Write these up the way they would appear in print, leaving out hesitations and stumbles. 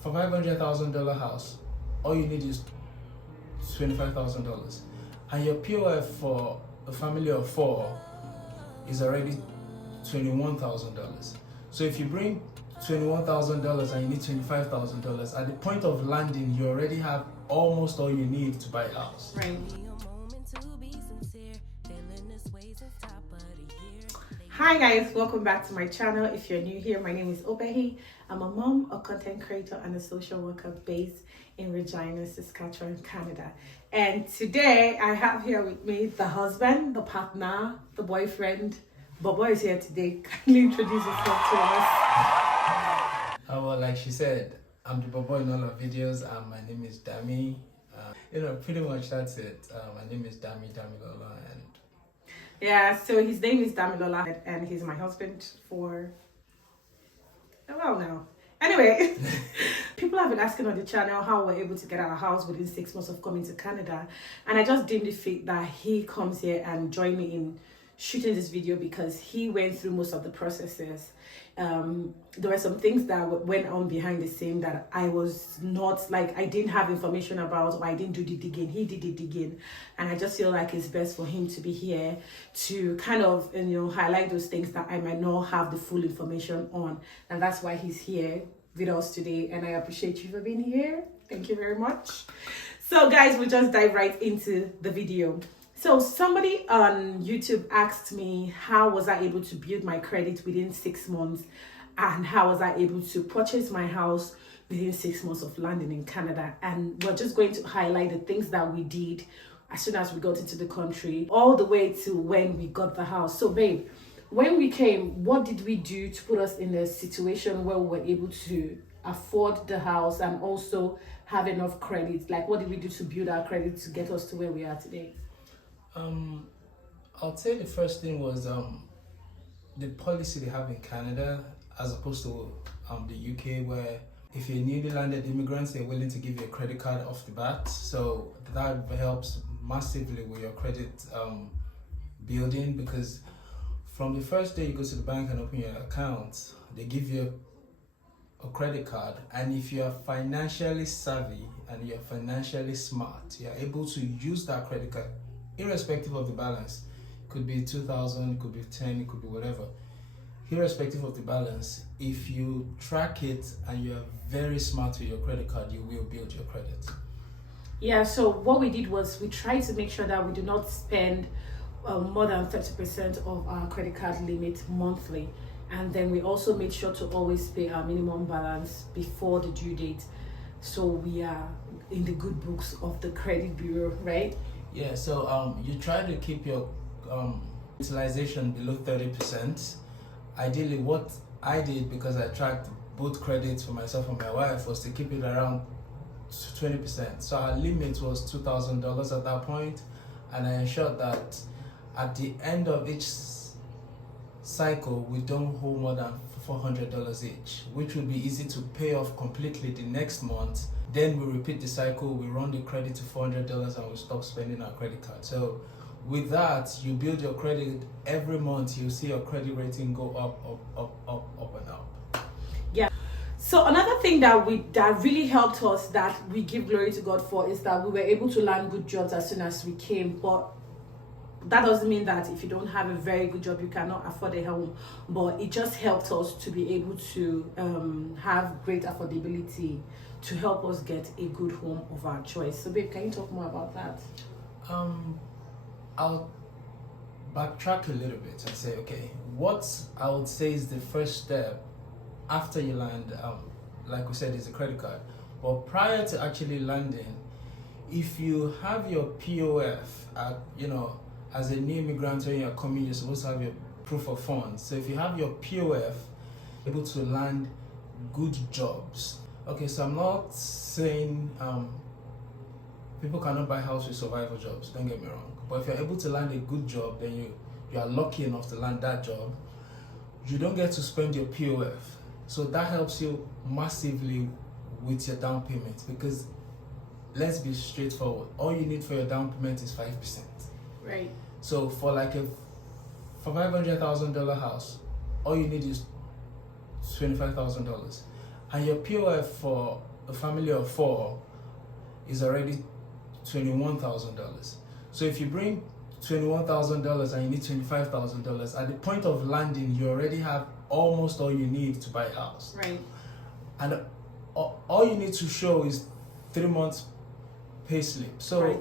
for $500,000 house, all you need is $25,000, and your POF for a family of 4 is already $21,000. So if you bring $21,000 and you need $25,000, at the point of landing, you already have almost all you need to buy a house. Right. Hi guys, welcome back to my channel. If you're new here, my name is Obehi. I'm a mom, a content creator, and a social worker based in Regina, Saskatchewan, Canada. And today I have here with me the husband, the partner, the boyfriend. Bobo is here today. Kindly introduce yourself to us. Well, like she said, I'm the Bobo in all our videos. My name is Dami. Pretty much that's it. My name is Damilola, and yeah, so his name is Damilola, and he's my husband for a while now. Anyway, people have been asking on the channel how we're able to get our house within 6 months of coming to Canada, and I just deemed it fit that he comes here and join me in shooting this video because he went through most of the processes. There were some things that went on behind the scene that I was not, like, I didn't have information about, or I didn't do the digging. He did the digging, and I just feel like it's best for him to be here to kind of highlight those things that I might not have the full information on, and that's why he's here with us today. And I appreciate you for being here. Thank you very much. So guys, we'll just dive right into the video. So somebody on YouTube asked me how was I able to build my credit within 6 months, and how was I able to purchase my house within 6 months of landing in Canada. And we're just going to highlight the things that we did as soon as we got into the country, all the way to when we got the house. So babe, when we came, what did we do to put us in a situation where we were able to afford the house and also have enough credit? Like, what did we do to build our credit to get us to where we are today? I'll say the first thing was the policy they have in Canada as opposed to the UK, where if you're newly landed immigrants, they're willing to give you a credit card off the bat. So that helps massively with your credit building, because from the first day you go to the bank and open your account, they give you a credit card, and if you are financially savvy and you're financially smart, you're able to use that credit card irrespective of the balance. It could be 2,000, it could be 10, it could be whatever. Irrespective of the balance, if you track it and you're very smart with your credit card, you will build your credit. Yeah, so what we did was we tried to make sure that we do not spend more than 30% of our credit card limit monthly. And then we also made sure to always pay our minimum balance before the due date, so we are in the good books of the credit bureau, right? Yeah, so you try to keep your utilization below 30%. Ideally, what I did, because I tracked both credits for myself and my wife, was to keep it around 20%. So our limit was $2,000 at that point, and I ensured that at the end of each cycle, we don't hold more than $400 each, which will be easy to pay off completely the next month. Then we repeat the cycle, we run the credit to $400, and we stop spending our credit card. So with that, you build your credit every month. You see your credit rating go up and up. Yeah. So another thing that really helped us, that we give glory to God for, is that we were able to land good jobs as soon as we came. But that doesn't mean that if you don't have a very good job, you cannot afford a home. But it just helped us to be able to have great affordability to help us get a good home of our choice. So babe, can you talk more about that? I'll backtrack a little bit and say, okay, what I would say is the first step after you land, like we said, is a credit card. But prior to actually landing, if you have your POF, as a new immigrant when you're coming, you're supposed to have your proof of funds. So if you have your POF, able to land good jobs. Okay, so I'm not saying people cannot buy house with survival jobs, don't get me wrong. But if you're able to land a good job, then you are lucky enough to land that job, you don't get to spend your POF. So that helps you massively with your down payment, because let's be straightforward, all you need for your down payment is 5%. Right. So for $500,000 house, all you need is $25,000. and your POF for a family of 4 is already $21,000. So if you bring $21,000 and you need $25,000, at the point of landing, you already have almost all you need to buy a house. Right. And all you need to show is 3 months pay slip. So Right.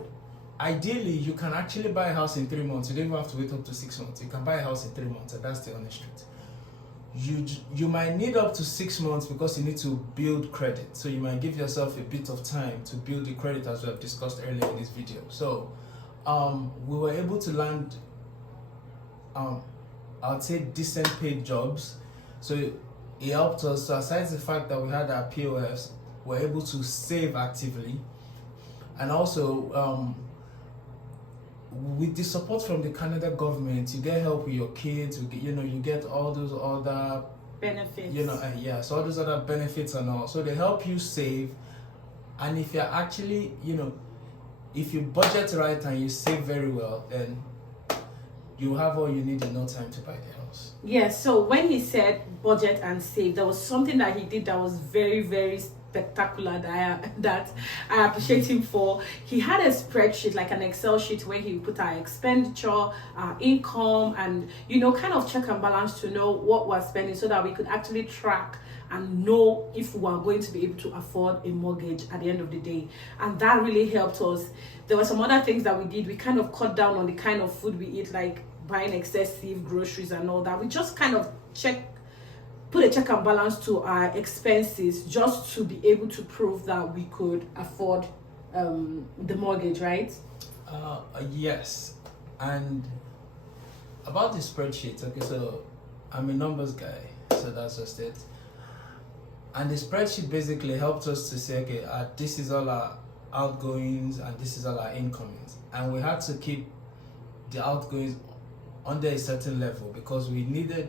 ideally, you can actually buy a house in 3 months. You don't even have to wait up to 6 months. You can buy a house in 3 months, and that's the honest truth. You might need up to 6 months because you need to build credit. So you might give yourself a bit of time to build the credit, as we have discussed earlier in this video. So we were able to land, I'd say, decent paid jobs. So it helped us. So aside the fact that we had our POFs, we're able to save actively, and also with the support from the Canada government, you get help with your kids. You get all those other Benefits. so all those other benefits and all. So they help you save, and if you're actually, if you budget right and you save very well, then you have all you need in no time to buy the house. Yes, so when he said budget and save, there was something that he did that was very, very spectacular that I appreciate him for. He had a spreadsheet, like an Excel sheet, where he put our expenditure, our income, and kind of check and balance to know what we're spending, so that we could actually track and know if we are going to be able to afford a mortgage at the end of the day. And that really helped us. There were some other things that we did. We kind of cut down on the kind of food we eat, like buying excessive groceries and all that. We just kind of put a check and balance to our expenses, just to be able to prove that we could afford the mortgage, right? Yes. And about the spreadsheet, okay, so I'm a numbers guy, so that's just it. And the spreadsheet basically helped us to say, okay, this is all our outgoings and this is all our incomings. And we had to keep the outgoings under a certain level, because we needed,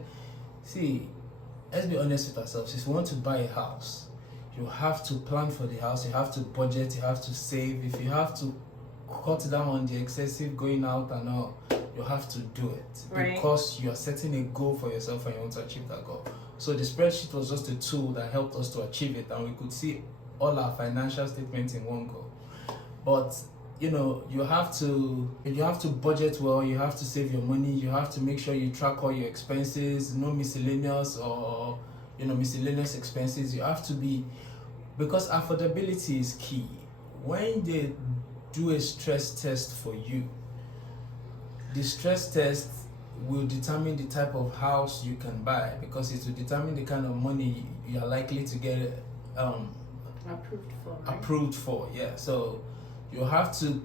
let's be honest with ourselves. If you want to buy a house, you have to plan for the house, you have to budget, you have to save. If you have to cut down on the excessive going out and all, you have to do it. Right. Because you are setting a goal for yourself and you want to achieve that goal. So the spreadsheet was just a tool that helped us to achieve it, and we could see all our financial statements in one go. But you have to budget well, you have to save your money, you have to make sure you track all your expenses, no miscellaneous or miscellaneous expenses. You have to be, because affordability is key. When they do a stress test for you, the stress test will determine the type of house you can buy, because it will determine the kind of money you are likely to get approved for. Yeah. So you have to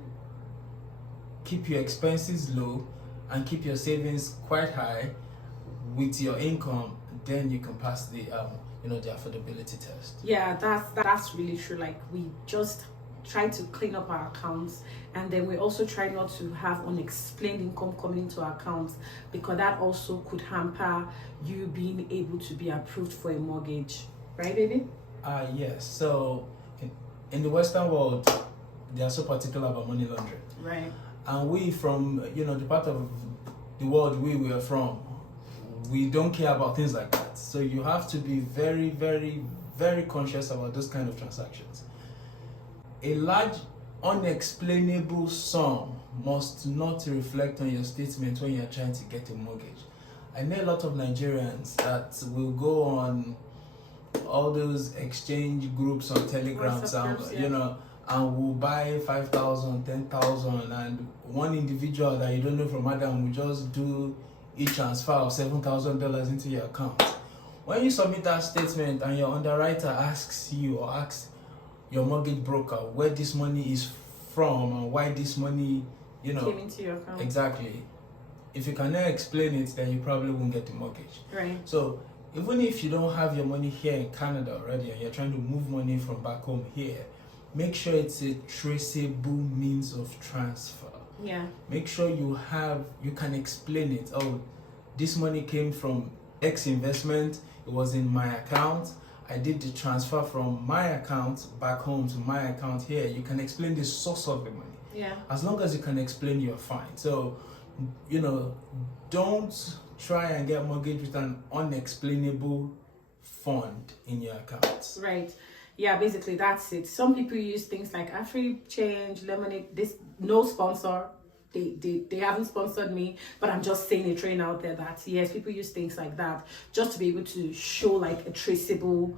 keep your expenses low and keep your savings quite high with your income. Then you can pass the the affordability test. Yeah, that's really true. Like, we just try to clean up our accounts, and then we also try not to have unexplained income coming into our accounts, because that also could hamper you being able to be approved for a mortgage, right, baby? Yes. So in the Western world, they are so particular about money laundering. Right. And we, from the part of the world we are from, we don't care about things like that. So you have to be very, very, very conscious about those kind of transactions. A large unexplainable sum must not reflect on your statement when you're trying to get a mortgage. I know a lot of Nigerians that will go on all those exchange groups on Telegrams and will buy 5,000, 10,000, and one individual that you don't know from Adam will just do a transfer of $7,000 into your account. When you submit that statement and your underwriter asks you, or asks your mortgage broker, where this money is from and why this money came into your account. Exactly. If you cannot explain it, then you probably won't get the mortgage. Right. So even if you don't have your money here in Canada already and you're trying to move money from back home here, make sure it's a traceable means of transfer. Yeah. Make sure you can explain it. Oh, this money came from X investment, it was in my account, I did the transfer from my account back home to my account here. You can explain the source of the money. Yeah. As long as you can explain, you're fine. So, don't try and get mortgage with an unexplainable fund in your account. Right. Yeah, basically that's it. Some people use things like free change, lemonade. This no sponsor. They haven't sponsored me, but I'm just saying a train out there that yes, people use things like that just to be able to show like a traceable,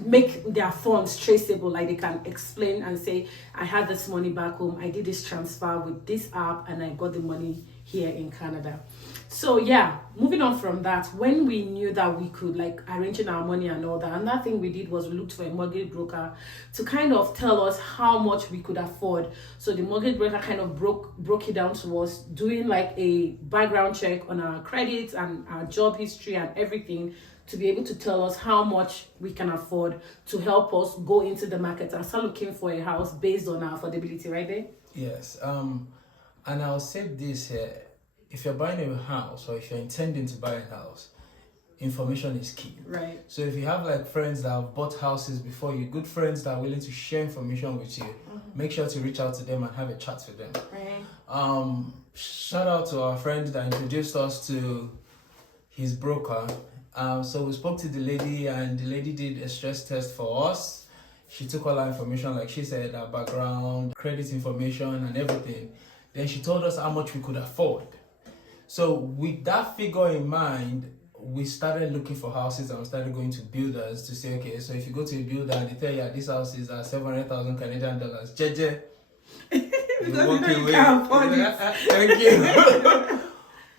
make their funds traceable, like they can explain and say, I had this money back home, I did this transfer with this app, and I got the money here in Canada. So yeah, moving on from that, when we knew that we could like arranging our money and all that, another thing we did was we looked for a mortgage broker to kind of tell us how much we could afford. So the mortgage broker kind of broke it down to us, doing like a background check on our credits and our job history and everything, to be able to tell us how much we can afford to help us go into the market and start looking for a house based on our affordability, right there? Yes. And I'll say this here. If you're buying a house or if you're intending to buy a house, information is key. Right. So if you have like friends that have bought houses before you, good friends that are willing to share information with you, make sure to reach out to them and have a chat with them. Right. Shout out to our friend that introduced us to his broker. So we spoke to the lady, and the lady did a stress test for us. She took all our information, like she said, our background, credit information and everything. Then she told us how much we could afford. So with that figure in mind, we started looking for houses and we started going to builders to say, okay, so if you go to a builder and they tell you this house is 700,000 Canadian dollars, JJ, because you can't afford it. Thank you.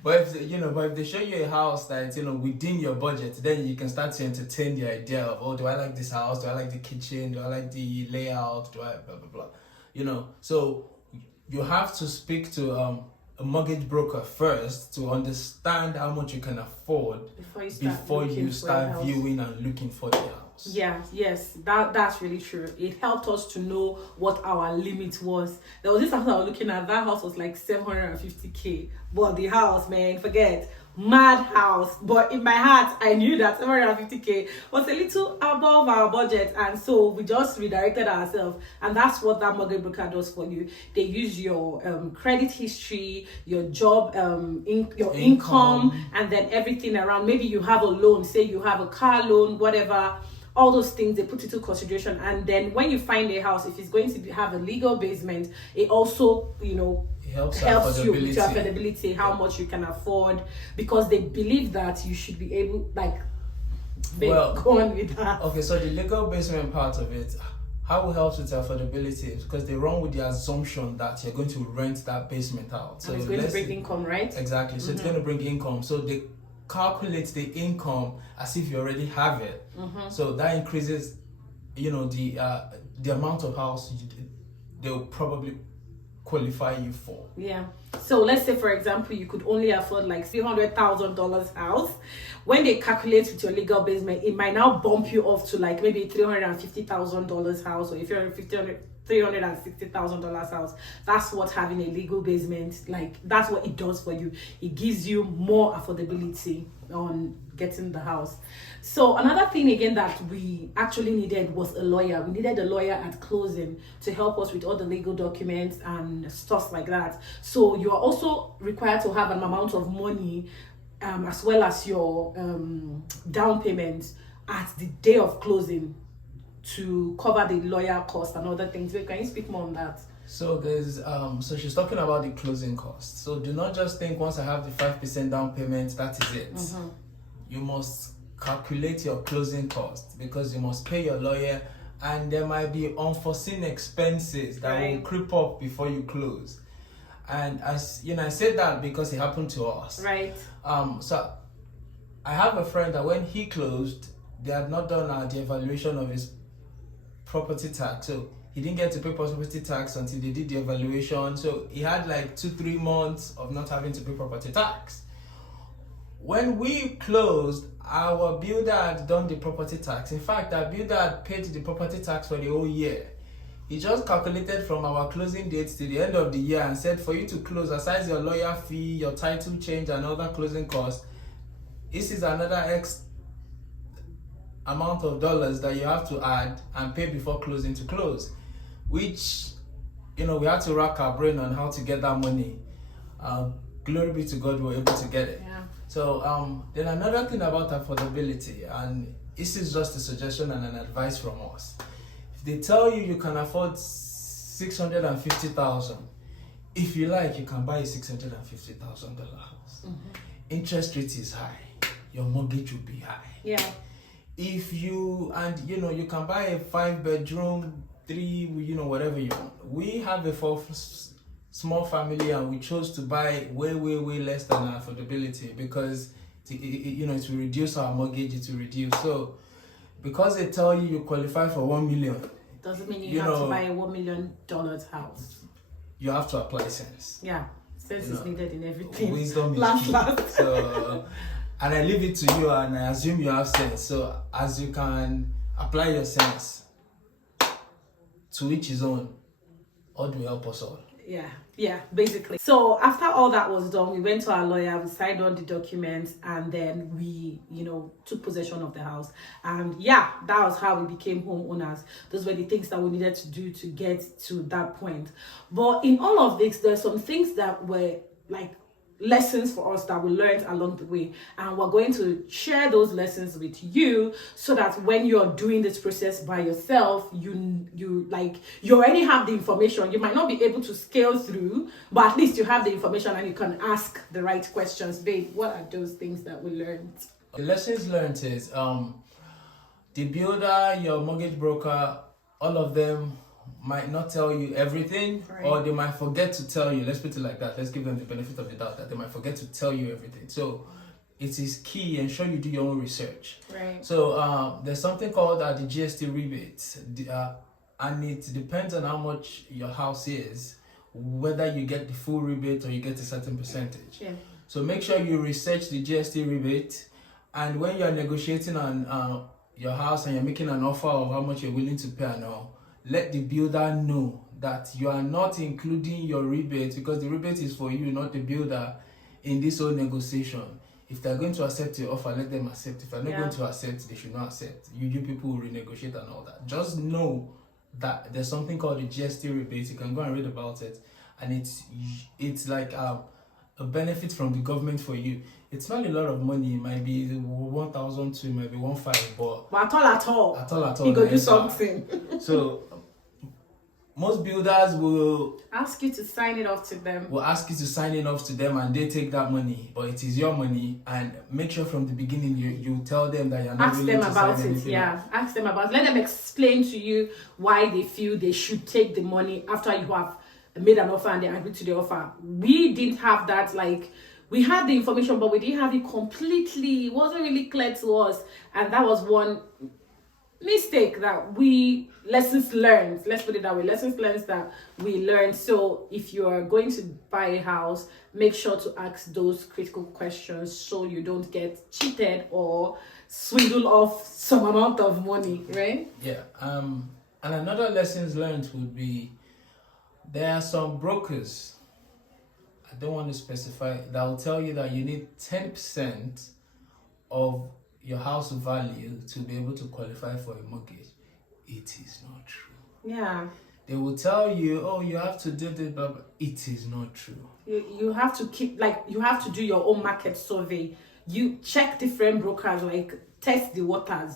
But if they show you a house that within your budget, then you can start to entertain the idea of, oh, do I like this house? Do I like the kitchen? Do I like the layout? Do I blah blah blah? So you have to speak to a mortgage broker first to understand how much you can afford before you start viewing and looking for the house. Yeah, yes, that's really true. It helped us to know what our limit was. There was this house I was looking at. That house was like 750K, but the house, man, forget. Mad house, but in my heart I knew that 750K was a little above our budget, and so we just redirected ourselves. And that's what that mortgage broker does for you. They use your credit history, your job, your income, and then everything around. Maybe you have a loan, say you have a car loan, whatever. All those things they put into consideration, and then when you find a house, if it's going to have a legal basement, it also it helps you with your affordability, how much you can afford, because they believe that you should be able go on with that. Okay, so the legal basement part of it, how it helps with affordability is because they run with the assumption that you're going to rent that basement out. So and it's going to bring income, right? Exactly. So it's going to bring income. So they calculate the income as if you already have it. So that increases, the amount of house they'll probably qualify you for. Yeah. So let's say, for example, you could only afford like $300,000 house. When they calculate with your legal basement, it might now bump you off to like maybe $350,000 house, or if you're $360,000 house. That's what having a legal basement, like that's what it does for you. It gives you more affordability on getting the house. So another thing again that we actually needed was a lawyer. We needed a lawyer at closing to help us with all the legal documents and stuff like that. So you are also required to have an amount of money as well as your down payment at the day of closing to cover the lawyer cost and other things. Can you speak more on that? So there's so she's talking about the closing costs. So do not just think once I have the 5% down payment, that is it. You must calculate your closing costs, because you must pay your lawyer, and there might be unforeseen expenses that will creep up before you close. And as I said that because it happened to us. Right. So I have a friend that when he closed, they had not done the evaluation of his property tax. So he didn't get to pay property tax until they did the evaluation. So he had like 2-3 months of not having to pay property tax. When we closed, our builder had done the property tax. In fact, our builder had paid the property tax for the whole year. He just calculated from our closing dates to the end of the year and said, for you to close, aside your lawyer fee, your title change, and other closing costs, this is another X amount of dollars that you have to add and pay before closing to close, which we had to rack our brain on how to get that money. Glory be to God, we were able to get it. Yeah. So then another thing about affordability, and this is just a suggestion and an advice from us. If they tell you can afford 650,000, if you like, you can buy a $650,000 house. Interest rate is high. Your mortgage will be high. Yeah. If you you can buy a 5-bedroom, 3, whatever you want. We have a small family, and we chose to buy way less than our affordability because it will reduce our mortgage. It will reduce. So because they tell you qualify for 1 million, doesn't mean you have to buy a $1 million house. You have to apply sense. Yeah, sense is needed in everything. Wisdom is key. So, and I leave it to you, and I assume you have sense. So as you can apply your sense, to each his own. God will help us all. Yeah, basically. So after all that was done, we went to our lawyer, we signed on the documents, and then we, took possession of the house. And yeah, that was how we became homeowners. Those were the things that we needed to do to get to that point. But in all of this, there's some things that were like lessons for us that we learned along the way, and we're going to share those lessons with you so that when you're doing this process by yourself, you already have the information. You might not be able to scale through, but at least you have the information and you can ask the right questions. Babe, what are those things that we learned? The lessons learned is the builder, your mortgage broker, all of them might not tell you everything, right, or they might forget to tell you. Let's put it like that. Let's give them the benefit of the doubt that they might forget to tell you everything. So it is key. Ensure you do your own research. Right. So there's something called the GST rebate, and it depends on how much your house is, whether you get the full rebate or you get a certain percentage. Yeah. So make sure you research the GST rebate, and when you're negotiating on your house and you're making an offer of how much you're willing to pay and all, let the builder know that you are not including your rebate, because the rebate is for you, not the builder, in this whole negotiation. If they're going to accept your offer, let them accept. If they're not going to accept, they should not accept. You people will renegotiate and all that. Just know that there's something called the GST rebate. You can go and read about it, and it's like a benefit from the government for you. It's not a lot of money. It might be 1,000 to maybe 1,500, but at all, you go do something. So most builders will ask you to sign it off to them. And they take that money, but it is your money. And make sure from the beginning you tell them that you're not willing to sign anything. Ask them about it. Let them explain to you why they feel they should take the money after you have made an offer and they agreed to the offer. We didn't have that. We had the information, but we didn't have it completely. It wasn't really clear to us, and that was one mistake that lessons learned. Let's put it that way. Lessons learned that we learned. So if you are going to buy a house, make sure to ask those critical questions so you don't get cheated or swindle off some amount of money, right? Yeah. And another lessons learned would be there are some brokers, I don't want to specify, that will tell you that you need 10% of your house value to be able to qualify for a mortgage. It is not true. Yeah. They will tell you, oh, you have to do this, but it is not true. You have to you have to do your own market survey. You check different brokers, test the waters.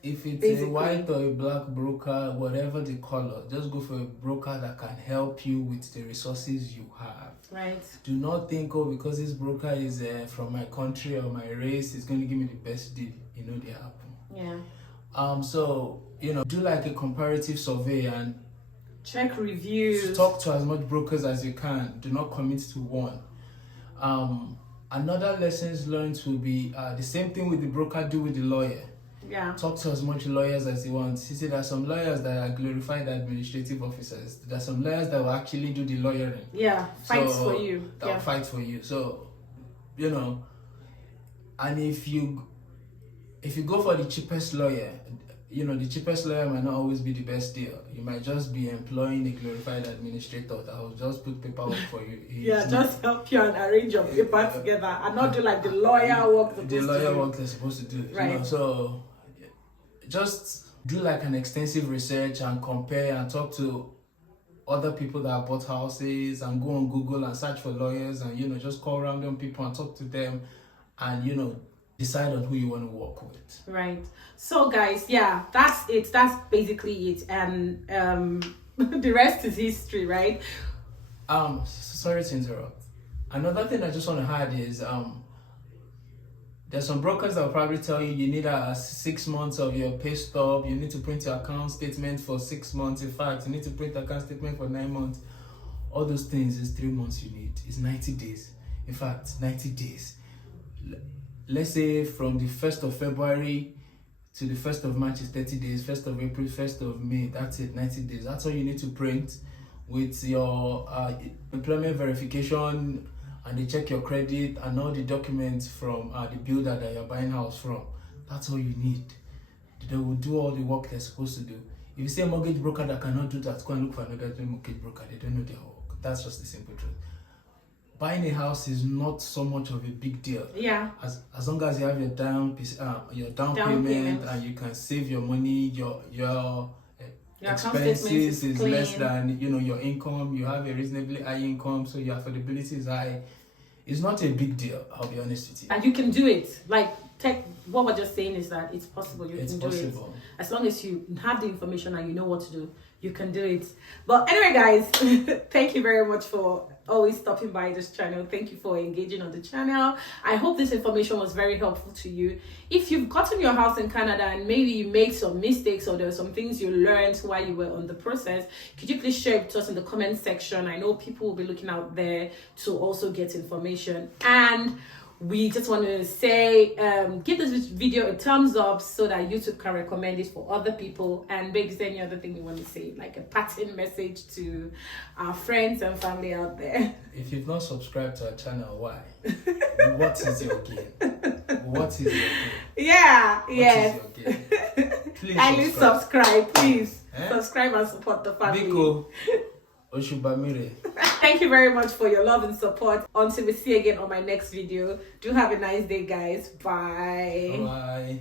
If it's a white or a black broker, whatever the color, just go for a broker that can help you with the resources you have. Right. Do not think, oh, because this broker is from my country or my race, it's going to give me the best deal. They happen. Yeah. So, do like a comparative survey and check reviews. Talk to as much brokers as you can. Do not commit to one. Another lessons learned will be the same thing with the broker do with the lawyer. Yeah. Talk to as much lawyers as you want. You see, there are some lawyers that are glorified administrative officers. There are some lawyers that will actually do the lawyering. Yeah, fights for you. They'll fight for you. So, and if you go for the cheapest lawyer, the cheapest lawyer might not always be the best deal. You might just be employing a glorified administrator that will just put paperwork for you. Just help you and arrange your paper together and not do the lawyer work. The lawyer work they're supposed to do. Right. So just do an extensive research and compare and talk to other people that have bought houses and go on Google and search for lawyers and just call random people and talk to them and decide on who you want to work with. Right. So guys, yeah, that's it. That's basically it. And the rest is history, right? Sorry to interrupt. Another thing I just want to add is there's some brokers that will probably tell you need 6 months of your pay stub. You need to print your account statement for 6 months. In fact, you need to print account statement for 9 months. All those things is 3 months you need. It's 90 days. In fact, 90 days. Let's say from the 1st of February to the 1st of March is 30 days. 1st of April, 1st of May, that's it, 90 days. That's all you need to print with your employment verification, and they check your credit and all the documents from the builder that you're buying house from. That's all you need. They will do all the work they're supposed to do. If you see a mortgage broker that cannot do that, go and look for another mortgage broker. They don't know their work. That's just the simple truth. Buying a house is not so much of a big deal. Yeah. As long as you have your down payment and you can save your money, your expenses is less than your income. You have a reasonably high income, so your affordability is high. It's not a big deal, I'll be honest with you. And you can do it. Like, what we're just saying is that it's possible. It's can do possible. it. As long as you have the information and you know what to do, you can do it. But anyway, guys, thank you very much for always stopping by this channel. Thank you for engaging on the channel. I hope this information was very helpful to you. If you've gotten your house in Canada and maybe you made some mistakes or there were some things you learned while you were on the process, could you please share it with us in the comment section? I know people will be looking out there to also get information. And we just want to say, give this video a thumbs up so that YouTube can recommend it for other people. And maybe is there any other thing you want to say, like a parting message to our friends and family out there? If you've not subscribed to our channel, why? What is your game? What is your game? Yeah, yes. What is your game? Please kindly subscribe, please. Eh? Subscribe and support the family. Biko Oshubamire. Thank you very much for your love and support. Until we see you again on my next video. Do have a nice day, guys. Bye. Bye.